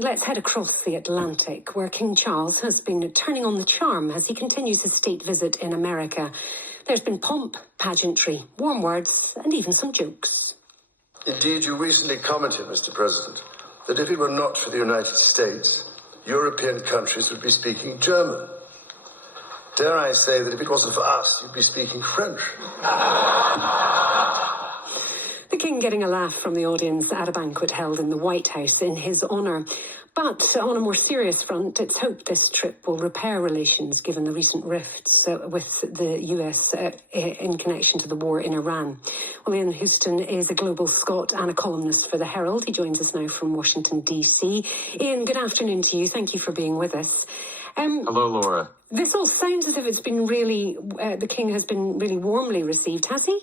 Let's head across the Atlantic, where King Charles has been turning on the charm as he continues his state visit in America. There's been pomp, pageantry, warm words, and even some jokes. Indeed, you recently commented, Mr. President, that if it were not for the United States, European countries would be speaking German. Dare I say that if it wasn't for us, you'd be speaking French. The King getting a laugh from the audience at a banquet held in the White House in his honour. But on a more serious front, it's hoped this trip will repair relations given the recent rifts with the US in connection to the war in Iran. Well, Ian Houston is a global Scot and a columnist for The Herald. He joins us now from Washington, D.C. Ian, good afternoon to you. Thank you for being with us. Hello, Laura. This all sounds as if it's been really, the King has been really warmly received, has he?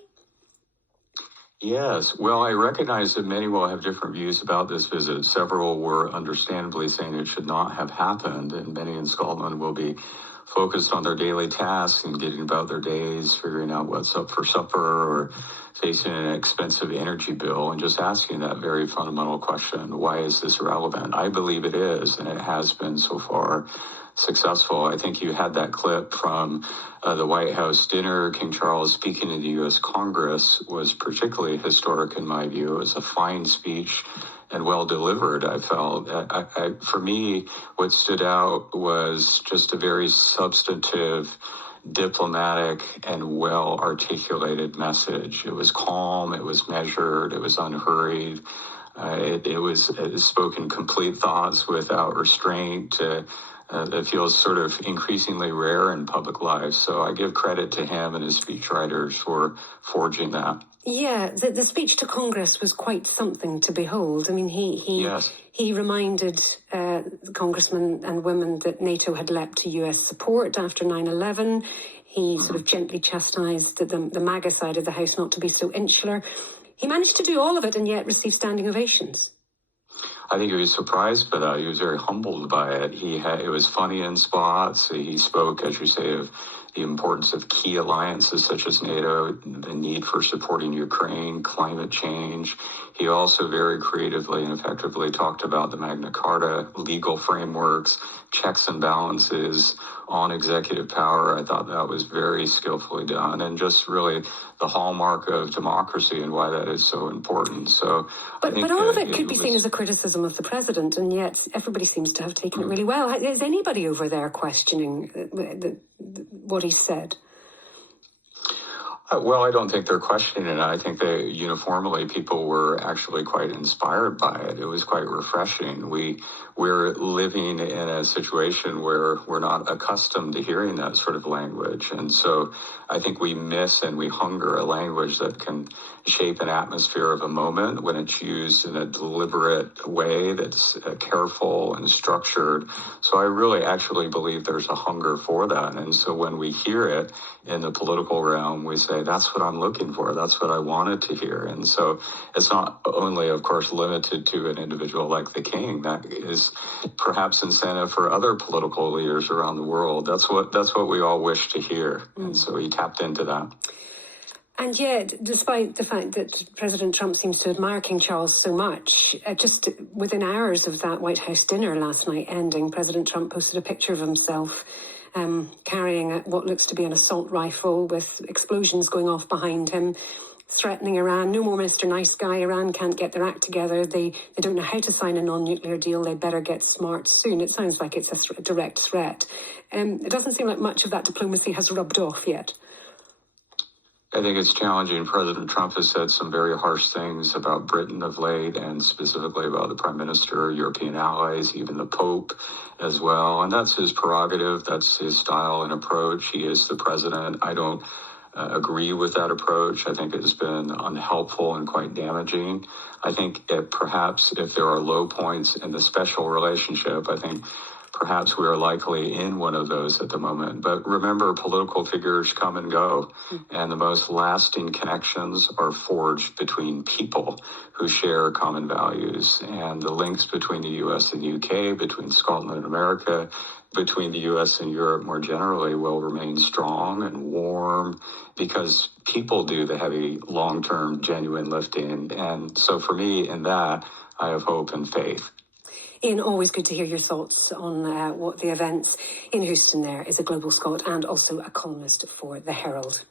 Yes. Well, I recognize that many will have different views about this visit. Several were understandably saying it should not have happened, and many in Scotland will be focused on their daily tasks and getting about their days, figuring out what's up for supper, or facing an expensive energy bill, and just asking that very fundamental question, why is this relevant? I believe it is, and it has been so far successful. I think you had that clip from the White House dinner. King Charles speaking in the U.S. Congress was particularly historic in my view. It was a fine speech and well delivered, I felt. For me, what stood out was just a very substantive, diplomatic, and well-articulated message. It was calm, it was measured, it was unhurried. It spoke in complete thoughts without restraint. That feels sort of increasingly rare in public life. So I give credit to him and his speechwriters for forging that. Yeah, the speech to Congress was quite something to behold. I mean, he reminded congressmen and women that NATO had leapt to US support after 9/11. He sort of gently chastised the MAGA side of the House not to be so insular. He managed to do all of it and yet receive standing ovations. I think he was surprised by that. He was very humbled by it. It was funny in spots. He spoke, as you say, of the importance of key alliances such as NATO, the need for supporting Ukraine, climate change. He also very creatively and effectively talked about the Magna Carta, legal frameworks, checks and balances on executive power. I thought that was very skillfully done, and just really the hallmark of democracy and why that is so important. So, but all of it could be seen as a criticism of the president, and yet everybody seems to have taken it really well. Is anybody over there questioning what he said? Well, I don't think they're questioning it. I think uniformly people were actually quite inspired by it. It was quite refreshing. We're living in a situation where we're not accustomed to hearing that sort of language. And so I think we miss and we hunger a language that can shape an atmosphere of a moment when it's used in a deliberate way that's careful and structured. So I really actually believe there's a hunger for that. And so when we hear it in the political realm, we say, that's what I'm looking for. That's what I wanted to hear. And so it's not only, of course, limited to an individual like the King. That is perhaps incentive for other political leaders around the world. That's what we all wish to hear. And so he tapped into that. And yet, despite the fact that President Trump seems to admire King Charles so much, just within hours of that White House dinner last night ending, President Trump posted a picture of himself carrying what looks to be an assault rifle with explosions going off behind him, threatening Iran. No more Mr. Nice Guy. Iran can't get their act together. They don't know how to sign a non-nuclear deal. They better get smart soon. It sounds like it's a direct threat. It doesn't seem like much of that diplomacy has rubbed off yet. I think it's challenging. President Trump has said some very harsh things about Britain of late, and specifically about the Prime Minister, European allies, even the Pope as well. And that's his prerogative. That's his style and approach. He is the president. I don't agree with that approach. I think it has been unhelpful and quite damaging. I think perhaps if there are low points in the special relationship, I think perhaps we are likely in one of those at the moment. But remember, political figures come and go, and the most lasting connections are forged between people who share common values. And the links between the U.S. and the UK, between Scotland and America, between the U.S. and Europe more generally will remain strong and warm because people do the heavy, long-term, genuine lifting. And so for me, in that, I have hope and faith. Ian, always good to hear your thoughts on what the events in Houston there. Is a global Scot and also a columnist for The Herald.